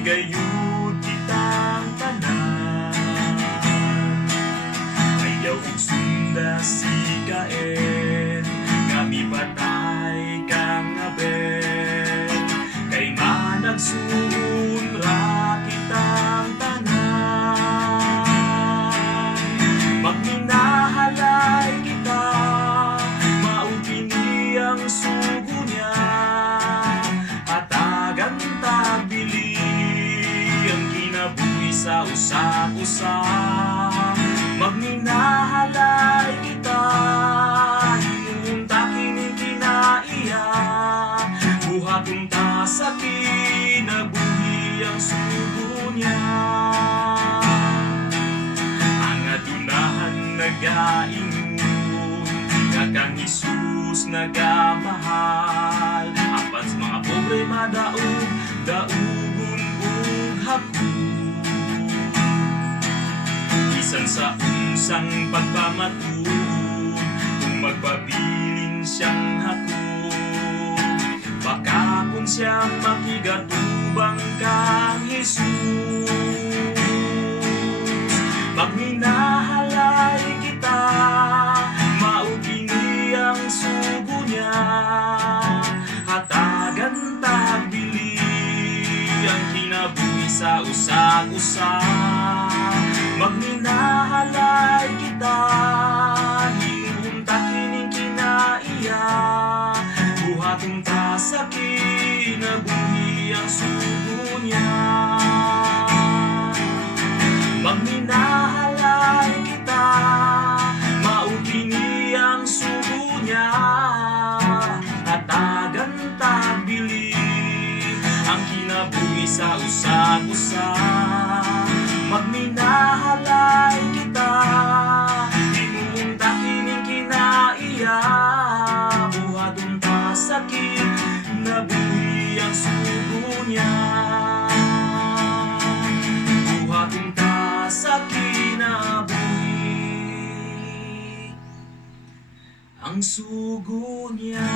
gayud kitang tanan. Ayaw ug sunda si Kain, nga mipatay kang Abel. Kay managsuon ra kitang tanan. Magminahalay kita, mao kini ang sugo niya. Hatagan tagbili ang kinabuhi sa usa-usa. Magminahalay kita, hinuunta kining kinaiya. Buhaton ta sa kinabuhi ang sugo niya. Ang adunahan nagaingon, nga kang Jesus nagamahal. Apan sa mga pobre madaog, daugon ug hakot. Bisan sa unsang pagpamatud, kung magpabilin siyang hakot. Baka kung siya makigatubang kang Jesus. Magminahalay kita, mao kini ang sugo niya. Hatagan tagbili ang kinabuhi sa usa-usa. Magminahalay kita, hinuunta kining kinaiya. Buhaton ta sa kinabuhi ang sugo niya. Magminahalay kita, mao kini ang sugo niya. Hatagan tagbili ang kinabuhi sa usa-usa. Magminahalay kita, hinuunta kining kinaiya. Buhaton ta sa kinabuhi ang sugo niya. Buhaton ta sa kinabuhi ang sugo niya.